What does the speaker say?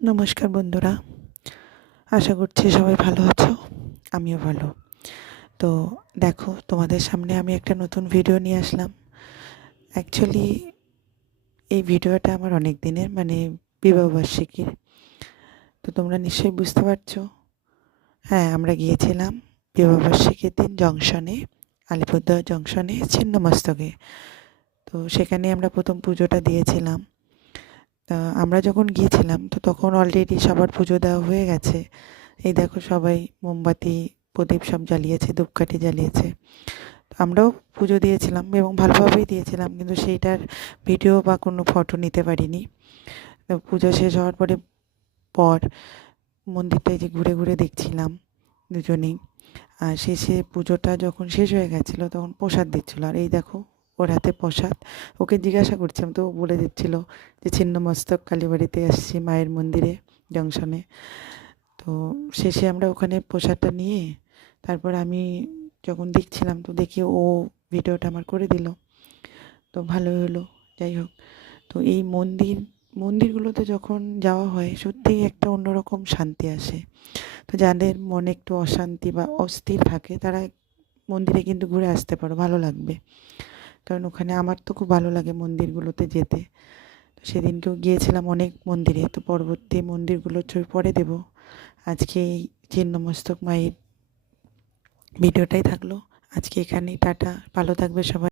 নমস্কার বন্ধুরা, আশা করছি সবাই ভালো আছো। আমিও ভালো। তো দেখো, তোমাদের সামনে আমি একটা নতুন ভিডিও নিয়ে আসলাম। অ্যাকচুয়ালি এই ভিডিওটা আমার অনেক দিনের, বিবাহবার্ষিকীর। তো তোমরা নিশ্চয়ই বুঝতে পারছো। হ্যাঁ, আমরা গিয়েছিলাম বিবাহবার্ষিকীর দিন জংশনে, আলিপুরদুয়ার জংশনে ছিন্নমস্তকে। তো সেখানে আমরা প্রথম পুজোটা দিয়েছিলাম। আমরা যখন গিয়েছিলাম তো তখন অলরেডি সবার পুজো দেওয়া হয়ে গেছে। এই দেখো, সবাই মোমবাতি প্রদীপ সব জ্বালিয়েছে, ধূপকাঠি জ্বালিয়েছে। তো আমরাও পুজো দিয়েছিলাম এবং ভালোভাবেই দিয়েছিলাম, কিন্তু সেইটার ভিডিও বা কোনো ফটো নিতে পারিনি। তো পুজো শেষ হওয়ার পর মন্দিরটায় যে ঘুরে ঘুরে দেখছিলাম দুজনেই। আর শেষে পুজোটা যখন শেষ হয়ে গেছিলো তখন প্রসাদ দিচ্ছিলো। আর এই দেখো, ওর হাতে প্রসাদ। ওকে জিজ্ঞাসা করছিলাম তো ও বলে দিচ্ছিল যে ছিন্নমস্তক কালীবাড়িতে আসছি, মায়ের মন্দিরে জংশনে। তো শেষে আমরা ওখানে প্রসাদটা নিয়ে তারপর আমি যখন দেখছিলাম তো দেখি ও ভিডিওটা আমার করে দিল। তো ভালোই হলো। যাই হোক, তো এই মন্দিরগুলোতে যখন যাওয়া হয় সত্যিই একটা অন্যরকম শান্তি আসে। তো যাদের মনে একটু অশান্তি বা অস্থির থাকে তারা মন্দিরে কিন্তু ঘুরে আসতে পারো, ভালো লাগবে। কারণ ওখানে আমার তো খুব ভালো লাগে মন্দিরগুলোতে যেতে। তো সেদিনকেও গিয়েছিলাম অনেক মন্দিরে। তো পরবর্তী মন্দিরগুলোর ছবি পরে দেবো। আজকে এই ছিন্নমস্তক মায়ের ভিডিওটাই থাকলো। আজকে এখানেই টাটা, ভালো থাকবে সবাই।